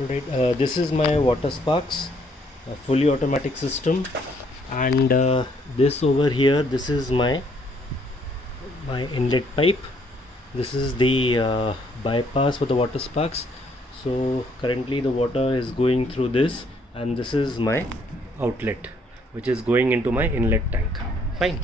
Alright, this is my water sparks, a fully automatic system, and this over here, this is my inlet pipe. This is the bypass for the water sparks. So currently the water is going through this, and this is my outlet which is going into my inlet tank. Fine.